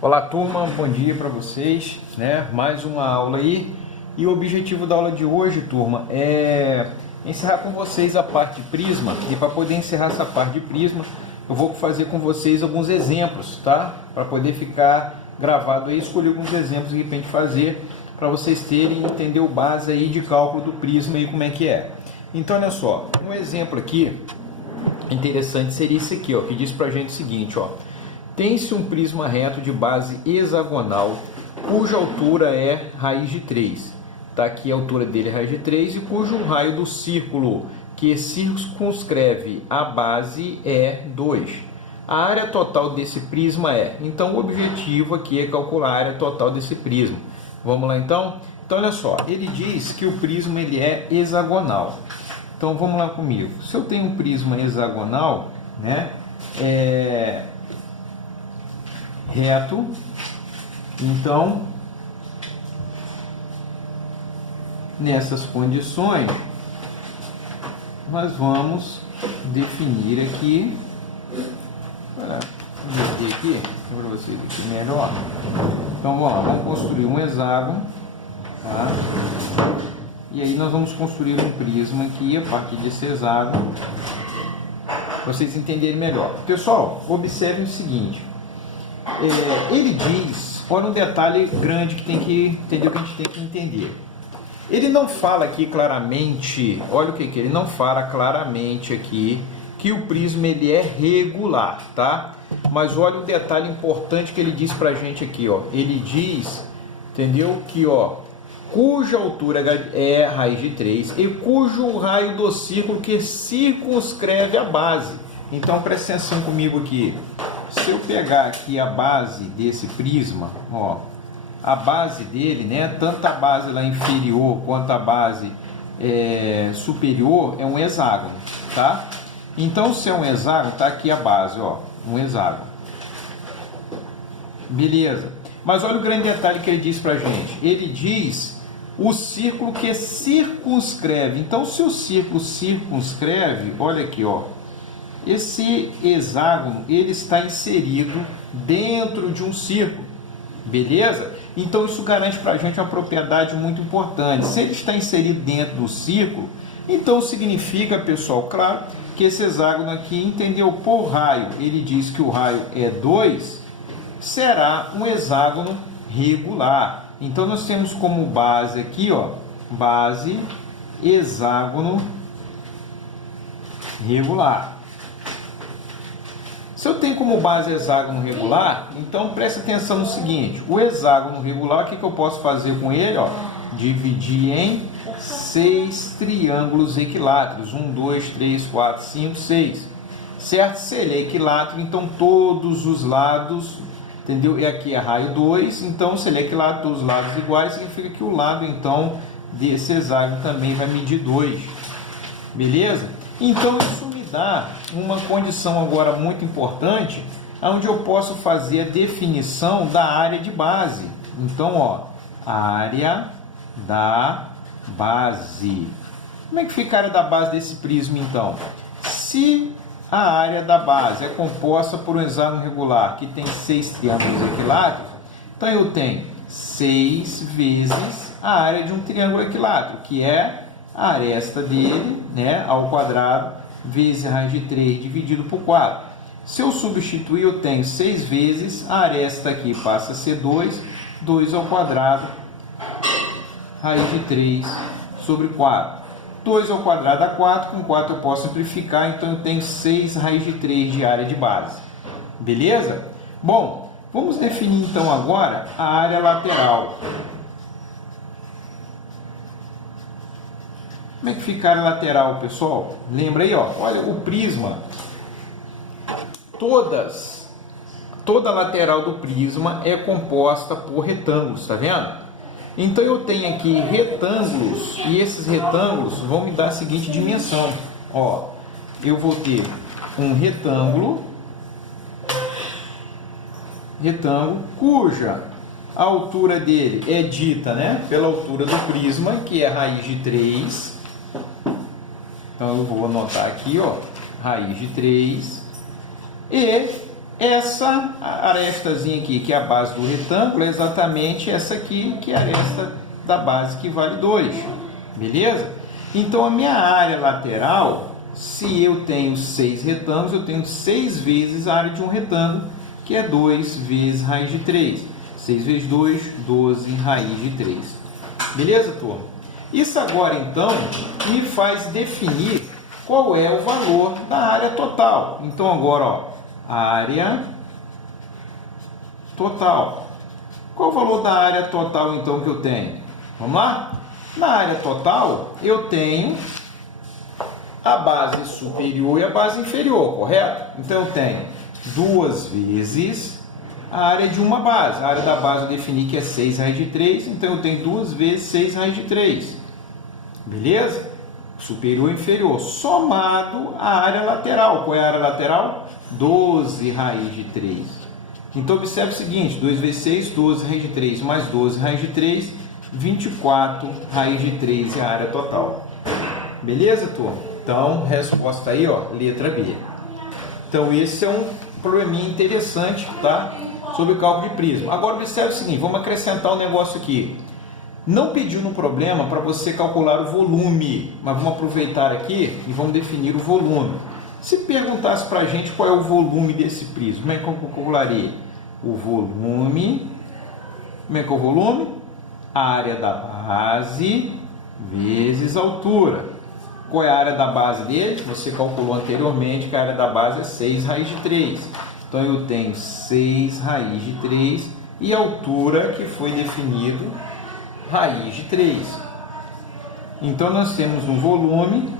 Olá turma, bom dia para vocês, né? Mais uma aula aí. E o objetivo da aula de hoje, turma, é encerrar com vocês a parte de prisma. E para poder encerrar essa parte de prisma, eu vou fazer com vocês alguns exemplos, tá? Para poder ficar gravado aí, escolher alguns exemplos de repente fazer para vocês terem entender o base aí de cálculo do prisma e como é que é. Então, olha só, um exemplo aqui interessante seria isso aqui, ó, que diz pra gente o seguinte, ó. Tem-se um prisma reto de base hexagonal, cuja altura é raiz de 3. Tá aqui a altura dele é raiz de 3 e cujo raio do círculo que circunscreve a base é 2. A área total desse prisma é... Então, o objetivo aqui é calcular a área total desse prisma. Vamos lá, então? Então, olha só. Ele diz que o prisma ele é hexagonal. Então, vamos lá comigo. Se eu tenho um prisma hexagonal, né? Reto, então nessas condições nós vamos definir aqui para vocês aqui melhor. Então vamos construir um hexágono, tá? E aí nós vamos construir um prisma aqui a partir desse hexágono para vocês entenderem melhor. Pessoal, observem o seguinte. Ele diz, olha um detalhe grande que tem que entender, que a gente tem que entender. Ele não fala aqui claramente, olha o que ele não fala claramente aqui, que o prisma ele é regular, tá? Mas olha um detalhe importante que ele diz pra gente aqui, ó. Ele diz, entendeu? Que, ó, cuja altura é raiz de 3 e cujo raio do círculo que circunscreve a base. Então, presta atenção comigo aqui. Se eu pegar aqui a base desse prisma, ó, a base dele, né, tanto a base lá inferior quanto a base superior é um hexágono, tá? Então, se é um hexágono, tá aqui a base, ó, um hexágono. Beleza. Mas olha o grande detalhe que ele diz pra gente. Ele diz o círculo que circunscreve. Então, se o círculo circunscreve, olha aqui, ó, esse hexágono ele está inserido dentro de um círculo, beleza? Então isso garante para a gente uma propriedade muito importante. Se ele está inserido dentro do círculo, então significa, pessoal, claro, que esse hexágono aqui, entendeu? Por raio, ele diz que o raio é 2, será um hexágono regular. Então nós temos como base aqui, ó, base hexágono regular. Se eu tenho como base hexágono regular, então preste atenção no seguinte, o hexágono regular, o que eu posso fazer com ele? Ó, dividir em 6 triângulos equiláteros, 1, 2, 3, 4, 5, 6, certo? Se ele é equilátero, então todos os lados, entendeu? E aqui é raio 2, então se ele é equilátero, todos os lados iguais, significa que o lado, então, desse hexágono também vai medir 2, beleza? Então isso me dá uma condição agora muito importante, onde eu posso fazer a definição da área de base. Então, ó, área da base. Como é que fica a área da base desse prisma, então? Se a área da base é composta por um hexágono regular que tem 6 triângulos equiláteros, então eu tenho 6 vezes a área de um triângulo equilátero, que é a aresta dele, né, ao quadrado, vezes raiz de 3 dividido por 4. Se eu substituir, eu tenho 6 vezes, a aresta aqui passa a ser 2, 2 ao quadrado, raiz de 3 sobre 4. 2 ao quadrado dá 4, com 4 eu posso simplificar, então eu tenho 6 raiz de 3 de área de base. Beleza? Bom, vamos definir então agora a área lateral. Como é que fica a área lateral, pessoal? Lembra aí, ó, olha o prisma. Toda a lateral do prisma é composta por retângulos, tá vendo? Então eu tenho aqui retângulos e esses retângulos vão me dar a seguinte dimensão. Ó, eu vou ter um retângulo cuja a altura dele é dita, né, pela altura do prisma, que é raiz de 3. Então eu vou anotar aqui, ó, raiz de 3. E essa arestazinha aqui, que é a base do retângulo, é exatamente essa aqui, que é a aresta da base, que vale 2. Beleza? Então, a minha área lateral, se eu tenho 6 retângulos, eu tenho 6 vezes a área de um retângulo, que é 2 vezes raiz de 3. 6 vezes 2, 12 raiz de 3. Beleza, turma? Isso agora, então, me faz definir qual é o valor da área total. Então, agora, ó, área total. Qual o valor da área total, então, que eu tenho? Vamos lá? Na área total, eu tenho a base superior e a base inferior, correto? Então, eu tenho 2 vezes a área de uma base. A área da base eu defini que é 6 raiz de 3, então eu tenho 2 vezes 6 raiz de 3. Beleza? Superior e inferior. Somado a área lateral. Qual é a área lateral? 12 raiz de 3. Então, observe o seguinte, 2 vezes 6, 12 raiz de 3, mais 12 raiz de 3, 24 raiz de 3 é a área total. Beleza, turma? Então, resposta aí, ó, letra B. Então, esse é um probleminha interessante, tá? Sobre o cálculo de prisma. Agora, observe o seguinte, vamos acrescentar um negócio aqui. Não pediu no problema para você calcular o volume, mas vamos aproveitar aqui e vamos definir o volume. Se perguntasse para a gente qual é o volume desse prisma, como é que eu calcularia? O volume, como é que é o volume? A área da base vezes a altura. Qual é a área da base dele? Você calculou anteriormente que a área da base é 6 raiz de 3. Então, eu tenho 6 raiz de 3 e a altura que foi definido, raiz de 3. Então, nós temos um volume,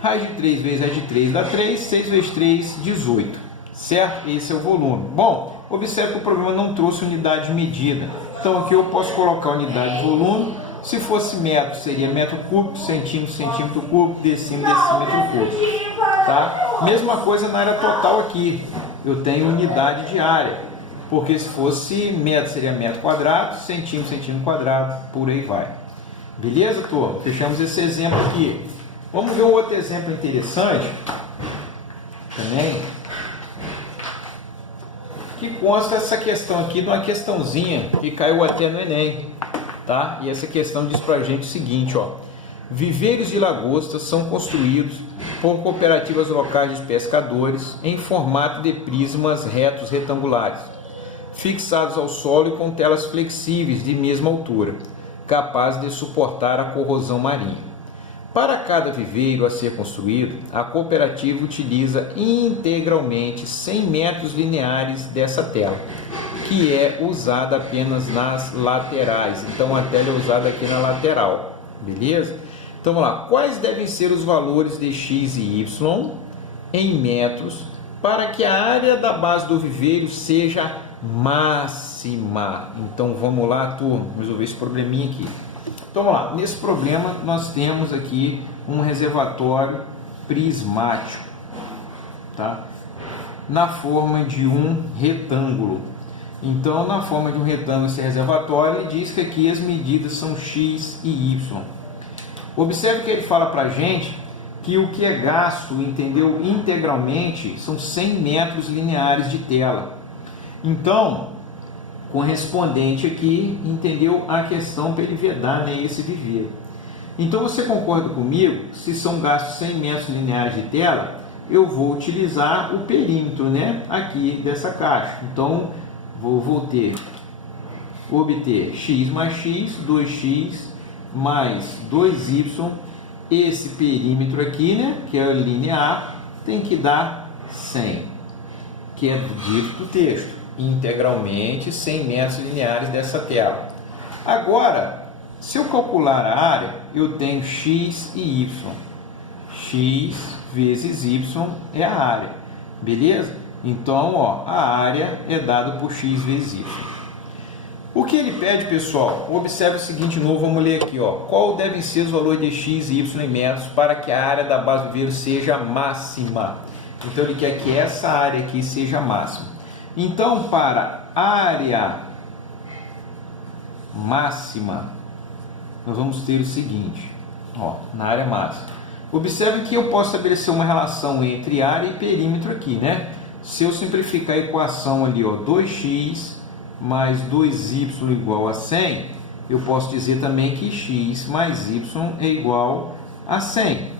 raiz de 3 vezes raiz de 3 dá 3, 6 vezes 3, 18. Certo? Esse é o volume. Bom, observe que o problema não trouxe unidade de medida. Então, aqui eu posso colocar a unidade de volume. Se fosse metro, seria metro cúbico, centímetro, centímetro cúbico, decímetro, decímetro cúbico. Tá? Mesma coisa na área total aqui. Eu tenho unidade de área. Porque se fosse metro, seria metro quadrado, centímetro, centímetro quadrado, por aí vai. Beleza, turma? Fechamos esse exemplo aqui. Vamos ver um outro exemplo interessante também, que consta essa questão aqui de uma questãozinha que caiu até no Enem, tá? E essa questão diz pra gente o seguinte, ó: viveiros de lagostas são construídos por cooperativas locais de pescadores em formato de prismas retos retangulares, fixados ao solo e com telas flexíveis de mesma altura, capazes de suportar a corrosão marinha. Para cada viveiro a ser construído, a cooperativa utiliza integralmente 100 metros lineares dessa tela, que é usada apenas nas laterais. Então, a tela é usada aqui na lateral. Beleza? Então, vamos lá. Quais devem ser os valores de x e y em metros para que a área da base do viveiro seja máxima? Então, vamos lá, turma, resolver esse probleminha aqui. Então, vamos lá. Nesse problema, nós temos aqui um reservatório prismático, tá? Na forma de um retângulo. Então, na forma de um retângulo, esse reservatório, ele diz que aqui as medidas são x e y. Observe que ele fala para a gente que o que é gasto, entendeu, integralmente, são 100 metros lineares de tela. Então, correspondente aqui, entendeu, a questão para ele vedar, né, esse viveiro. Então, você concorda comigo? Se são gastos 100 metros lineares de tela, eu vou utilizar o perímetro, né, aqui dessa caixa. Então, vou obter x mais x, 2x mais 2y, esse perímetro aqui, né, que é linear, tem que dar 100, que é dito do texto, integralmente 100 metros lineares dessa tela. Agora, se eu calcular a área, eu tenho x e y. X vezes y é a área, beleza? Então, ó, a área é dada por x vezes y. O que ele pede, pessoal? Observe o seguinte de novo, vamos ler aqui, ó. Qual devem ser os valores de x e y em metros para que a área da base do viveiro seja máxima? Então, ele quer que essa área aqui seja máxima. Então, para área máxima, nós vamos ter o seguinte, ó, na área máxima. Observe que eu posso estabelecer uma relação entre área e perímetro aqui, né? Se eu simplificar a equação ali, ó, 2x mais 2y igual a 100, eu posso dizer também que x mais y é igual a 100,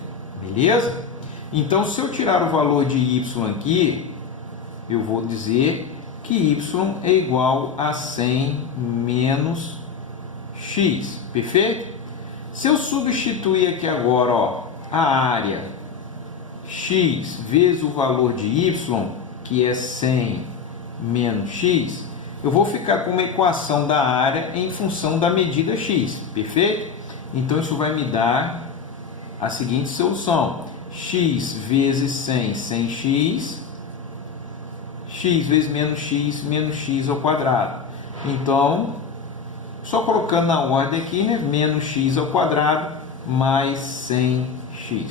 beleza? Então, se eu tirar o valor de y aqui, eu vou dizer que y é igual a 100 menos x, perfeito? Se eu substituir aqui agora, ó, a área x vezes o valor de y, que é 100 menos x, eu vou ficar com uma equação da área em função da medida x, perfeito? Então, isso vai me dar a seguinte solução: x vezes 100, 100x, x vezes menos x ao quadrado. Então, só colocando na ordem aqui, né? Menos x ao quadrado mais 100x.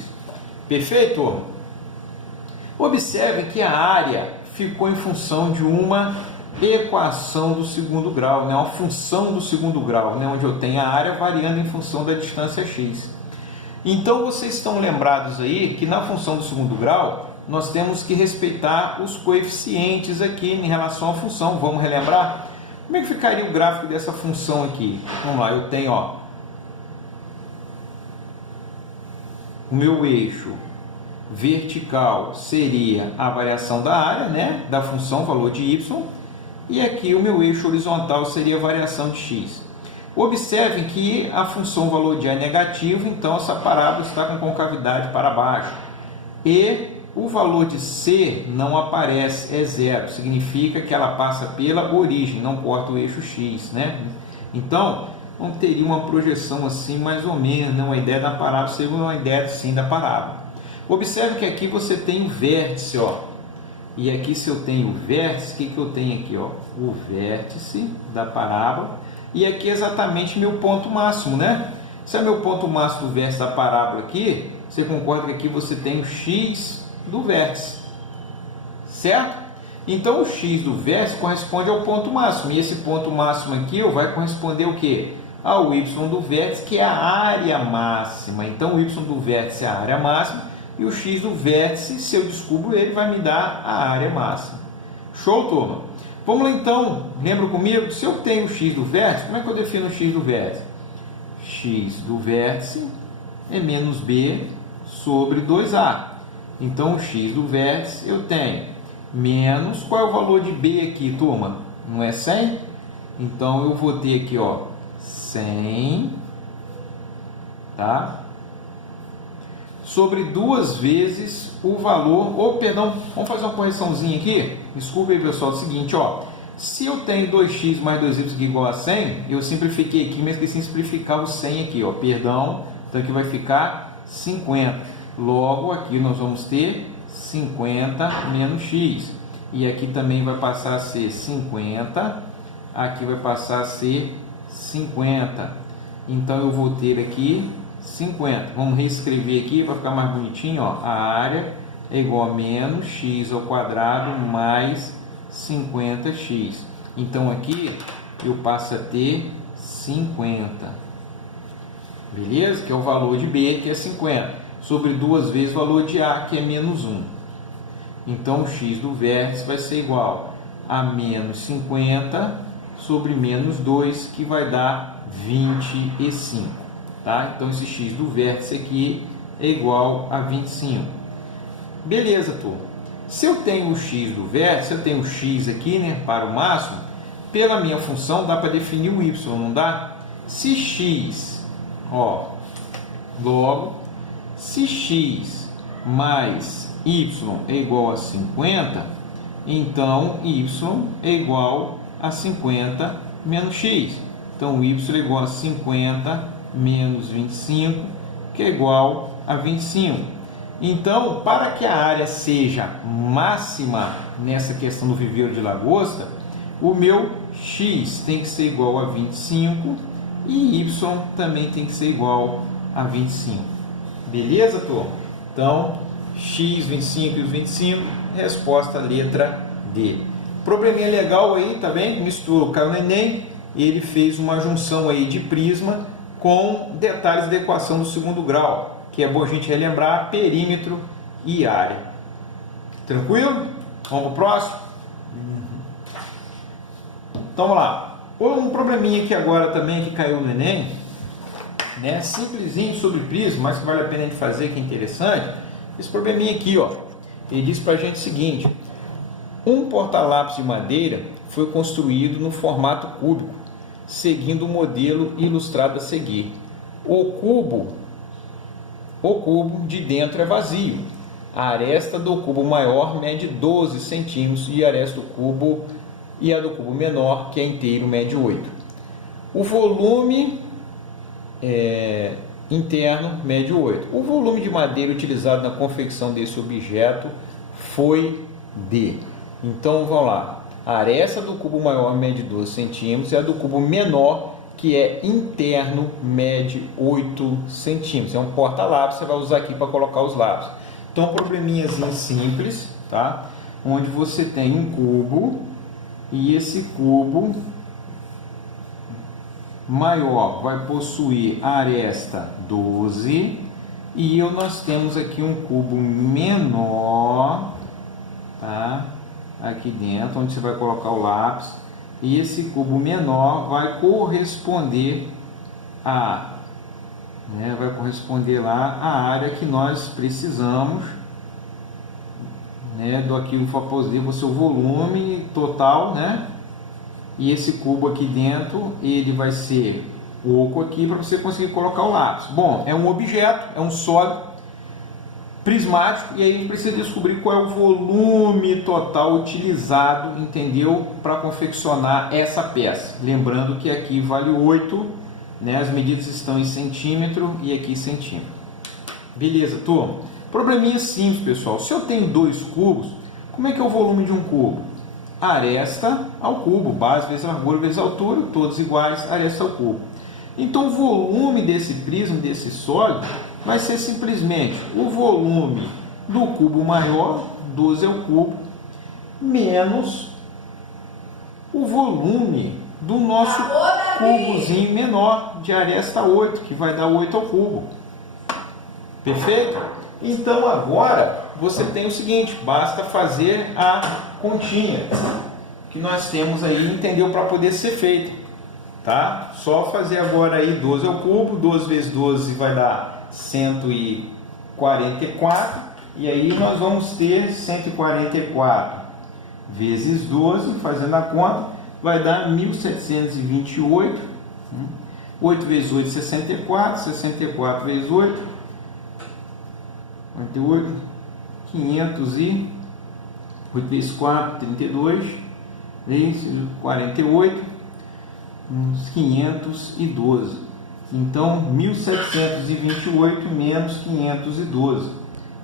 Perfeito? Observe que a área ficou em função de uma equação do segundo grau, né? Uma função do segundo grau, né? Onde eu tenho a área variando em função da distância x. Então, vocês estão lembrados aí que na função do segundo grau, nós temos que respeitar os coeficientes aqui em relação à função. Vamos relembrar? Como é que ficaria o gráfico dessa função aqui? Vamos lá, eu tenho, ó, o meu eixo vertical seria a variação da área, né, da função valor de y, e aqui o meu eixo horizontal seria a variação de x. Observem que a função valor de A é negativo, então essa parábola está com concavidade para baixo. E o valor de C não aparece, é zero. Significa que ela passa pela origem, não corta o eixo x, né? Então, não teria uma projeção assim, mais ou menos, né? Uma ideia da parábola seria uma ideia sim da parábola. Observe que aqui você tem o vértice, ó. E aqui, se eu tenho o vértice, o que eu tenho aqui, ó? O vértice da parábola. E aqui é exatamente meu ponto máximo, né? Se é meu ponto máximo do vértice da parábola aqui, você concorda que aqui você tem o x do vértice, certo? Então, o x do vértice corresponde ao ponto máximo. E esse ponto máximo aqui vai corresponder ao quê? Ao y do vértice, que é a área máxima. Então, o y do vértice é a área máxima. E o x do vértice, se eu descubro ele, vai me dar a área máxima. Show, turma? Vamos lá, então. Lembra comigo? Se eu tenho o x do vértice, como é que eu defino o x do vértice? X do vértice é menos b sobre 2a. Então, o x do vértice eu tenho menos, qual é o valor de b aqui, turma? Não é 100? Então, eu vou ter aqui, ó, 100, tá? Sobre 2 vezes o valor, perdão, vamos fazer uma correçãozinha aqui? Desculpa aí, pessoal, é o seguinte, ó, se eu tenho 2x mais 2y aqui igual a 100, eu simplifiquei aqui, mas esqueci de simplificar o 100 aqui, ó, perdão, então aqui vai ficar 50. Logo, aqui nós vamos ter 50 menos x. E aqui também vai passar a ser 50. Aqui vai passar a ser 50. Então, eu vou ter aqui 50. Vamos reescrever aqui para ficar mais bonitinho. Ó. A área é igual a menos x ao quadrado mais 50x. Então, aqui eu passo a ter 50. Beleza? Que é o valor de B, que é 50. Sobre 2 vezes o valor de A, que é menos 1. Então, o x do vértice vai ser igual a menos 50 sobre menos 2, que vai dar 25. Tá? Então, esse x do vértice aqui é igual a 25. Beleza, turma. Se eu tenho o x do vértice, eu tenho o x aqui, né, para o máximo, pela minha função dá para definir o y, não dá? Se x, ó, logo, se x mais y é igual a 50, então y é igual a 50 menos x. Então, y é igual a 50 menos 25, que é igual a 25. Então, para que a área seja máxima nessa questão do viveiro de lagosta, o meu x tem que ser igual a 25 e y também tem que ser igual a 25. Beleza, turma? Então, x, 25 e os 25, resposta letra D. Probleminha legal aí, tá bem? Mistura o Caio no Enem, ele fez uma junção aí de prisma com detalhes da equação do segundo grau, que é bom a gente relembrar perímetro e área. Tranquilo? Vamos pro próximo? Então vamos lá. Um probleminha aqui agora também que caiu no Enem, né? Simplesinho sobre prisma, mas que vale a pena a gente fazer, que é interessante. Esse probleminha aqui, ó, ele diz pra gente o seguinte: um porta-lápis de madeira foi construído no formato cúbico, seguindo o modelo ilustrado a seguir. O cubo de dentro é vazio. A aresta do cubo maior mede 12 centímetros e a aresta do cubo e a do cubo menor, que é inteiro, mede 8. O volume interno mede 8. O volume de madeira utilizado na confecção desse objeto foi D. Então vamos lá. A aresta do cubo maior mede 12 centímetros e a do cubo menor, que é interno, mede 8 centímetros. É um porta-lápis, você vai usar aqui para colocar os lápis. Então, probleminhazinho simples, tá? Onde você tem um cubo e esse cubo maior vai possuir a aresta 12 e nós temos aqui um cubo menor, tá? Aqui dentro, onde você vai colocar o lápis, e esse cubo menor vai corresponder vai corresponder lá à área que nós precisamos, né, do aqui o fazer o seu volume total, né? E esse cubo aqui dentro, ele vai ser oco aqui para você conseguir colocar o lápis. Bom, é um objeto, é um sólido prismático, e aí a gente precisa descobrir qual é o volume total utilizado, entendeu? Para confeccionar essa peça. Lembrando que aqui vale 8, né? As medidas estão em centímetro e aqui centímetro. Beleza, turma? Probleminha simples, pessoal. Se eu tenho 2 cubos, como é que é o volume de um cubo? Aresta ao cubo, base vezes largura vezes altura, todos iguais, aresta ao cubo. Então o volume desse prisma, desse sólido, vai ser simplesmente o volume do cubo maior, 12 ao cubo, menos o volume do nosso cubozinho menor de aresta 8, que vai dar 8 ao cubo. Perfeito? Então agora você tem o seguinte, basta fazer a continha que nós temos aí, entendeu? Para poder ser feito, tá? Só fazer agora aí 12 ao cubo, 12 vezes 12 vai dar 144, e aí nós vamos ter 144 vezes 12, fazendo a conta, vai dar 1728, 8 vezes 8, 64, 64 vezes 8, 48, 500 e 8 vezes 4, 32, vezes 48, 512. Então, 1728 menos 512,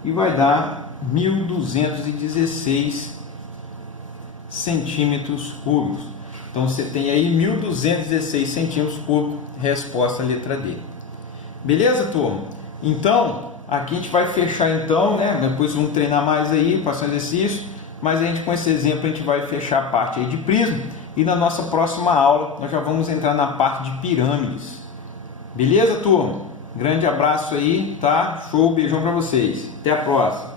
e vai dar 1216 centímetros cúbicos. Então, você tem aí 1216 centímetros cúbicos, resposta letra D. Beleza, turma? Então, aqui a gente vai fechar então, né? Depois vamos treinar mais aí, passar exercício, mas a gente com esse exemplo a gente vai fechar a parte aí de prisma, e na nossa próxima aula nós já vamos entrar na parte de pirâmides. Beleza, turma? Grande abraço aí, tá? Show, beijão pra vocês. Até a próxima.